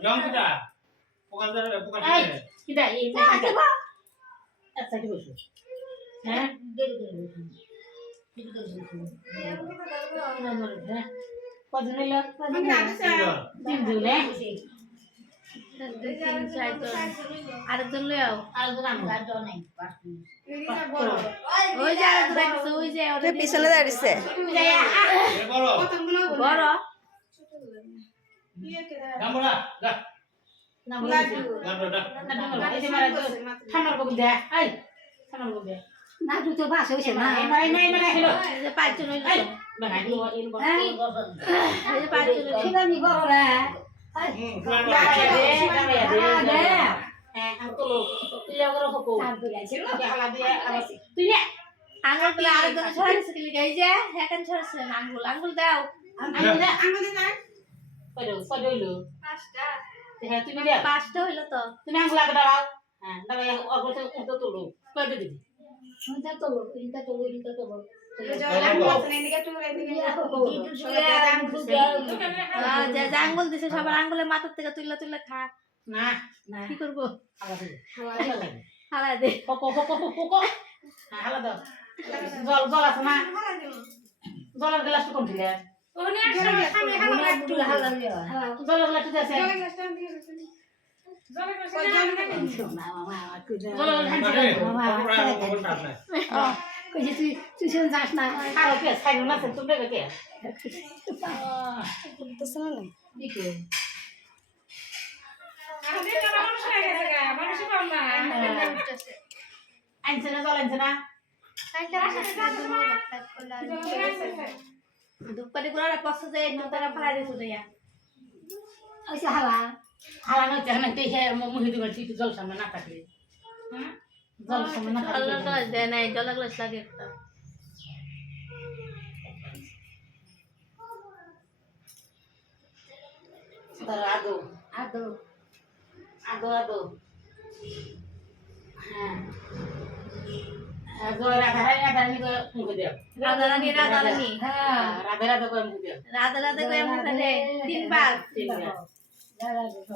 Yang kita. Bukan bukan. Kita ini. Acha কি বসো হ্যাঁ কজন হইল তিনজন আরেকজন লই আও আরেকজন আমরা ওই যে আরেকজন দেখছো ওই যে ওদের পিছনে দাঁড়িয়েছে বড় Gambola, dah. ঠান্ডার কবি দে এই ঠান্ডার কবি দে না তুই তো বাস হইছে না মাই হলো এই যে পাঁচজন হইল এই বাগাই দিও এই বড় এই যে পাঁচজন হইল সেটা নি বড় রে আঙ্কল তুই আগর হকো চাপ দিয়ে ছিল হালা দিয়ে তুই নে আঙ্গুল বলে আরেকজন ছড়াইছে কি লিখে এই যে হেকান ছড়াইছে আঙ্গুল দাও আঙ্গুল না কয়টা হইলো পাঁচটা হ্যাঁ তুমি দে পাঁচটা হইল তো তুমি আঙ্গুল আগে দাঁড়াও হ্যাঁ দাঁড়াও অগর তো তুলো কয়টা দিবি শুনতে তো ইনটা তো যে আঙ্গুল দিছে সবার আঙ্গুলের মাথার থেকে তুইলা তুইলা খা না না কি করবো হালা দে হালা দে কোকো হ্যাঁ হালা দাও জল আছে না জলের গ্লাস তো কোন দিলে জলের গ্লাস তো আছে তুই যাস না আরো কে সাইন না তুমি কে কি আনছে না জল আনছে না দুপারি গুড়া পছন্দ যায় তারা ফেলাই দিছো দিয়া ওইসে হালা হালা নইতে না তে হে মুহি দিবার চিটি জল সামনে না থাকলে হ্যাঁ জল সামনে না থাকলে জলের গ্লাস দেয় নাই জলের গ্লাস লাগে একটা তার আদো আদো হ্যাঁ আগো রাধারানী কো মুখে দেও রাধারানী হ্যাঁ রাধা কো মুখে দেও রাধা করে মুখে দে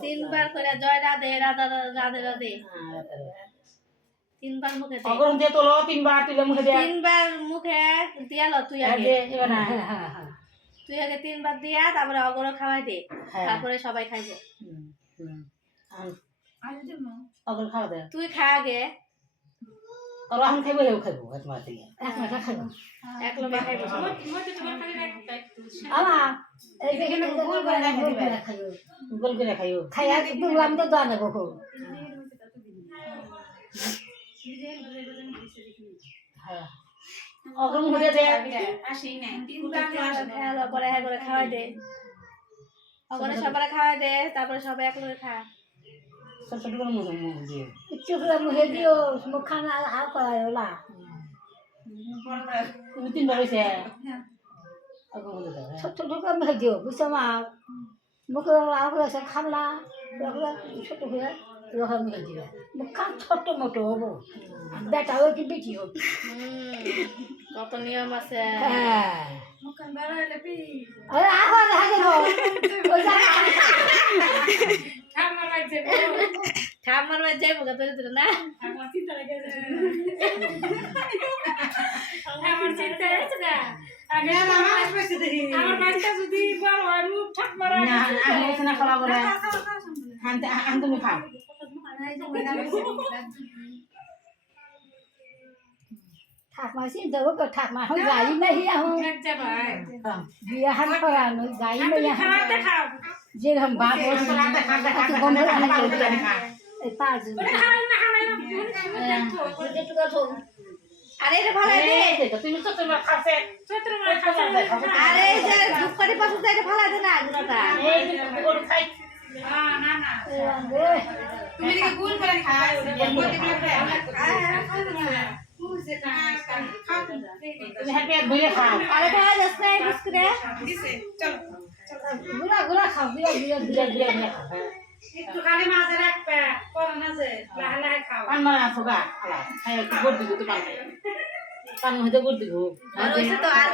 তিনবার করে জয় রাধে রাধে তিনবার মুখে দে অগরম দিয়ে তোলো তিনবার তুলে মুখে দে তিনবার মুখে দিয়ালো তুই আগে না তুই আগে তিনবার দিয়া তারপরে অগর খাওয়াই দে তারপরে সবাই খাইবো অগর খাওয়া দে তুই খা আগে আর আমি খাইবো হেও খাইবো তোমার থেকে একটা খাবো এক লোকে খাইবো আমা এই দেখেন গোল করে খাইও গোল করে খাইও খাইয়া দুলাম তো দাও না বকো হ্যাঁ অগর মুখে দে খেয়াল করে হ্যাঁ করে খাওয়াই দে অগরে সবাই খাওয়াই দে তারপরে সবাই এক লোকে খা ছোট ছোট করে মুখে দিয়ে চুকলা মুহে দিও মুখানা হা করায়লা তুমি তিনবার হইছে অগর মুখে দাও ছোট ছোট করে মুহে দিও বুঝছো মা মুখে আগুলা সব খামলা ছোট করে রকম মুহে দিবে মুখা ছোট মোটো হবো বেটা হোক কি বেটি হোক কত নিয়ম আছে হ্যাঁ আরে আহো দেখা যাবো ঠাম্মার বাড়ি যাইবো গা তোর তোর না আমার চিন্তা হয়েছে না আগে আমার বাচ্চা যদি বড় হয় মুখ ঠাক মারা না খাওয়া বলে হানতে আন তুমি খাও ঠাকমা চিন্তা করো ঠাকমা এখন গাড়ি নাই এখন বিয়া হান করা নয় গাড়ি নাই এখন যেরকম বাপ এই পাঁচ আরে এটা ভালো দে তুমি তো তোমার খাসে আরে এই যে দুপারি পাশে যাইতে ভালো দে না গুনাটা এই গোল খাই না তুমি দিকে গুল করে খাও তুমি হ্যাপি বলে খাও আরে খাওয়া যাচ্ছে না বিস্কুটে চলো গুলা গুলা খাও বিয়া বিয়া বিয়া বিয়া বিয়া একটু খালি মাঝে রাখবে করোনা যে লাহে খাও পান মারা আছো গা আলা খাই একটু বড় দিব তো পান পান হইতে বড় দিব আর ওইসে তো আর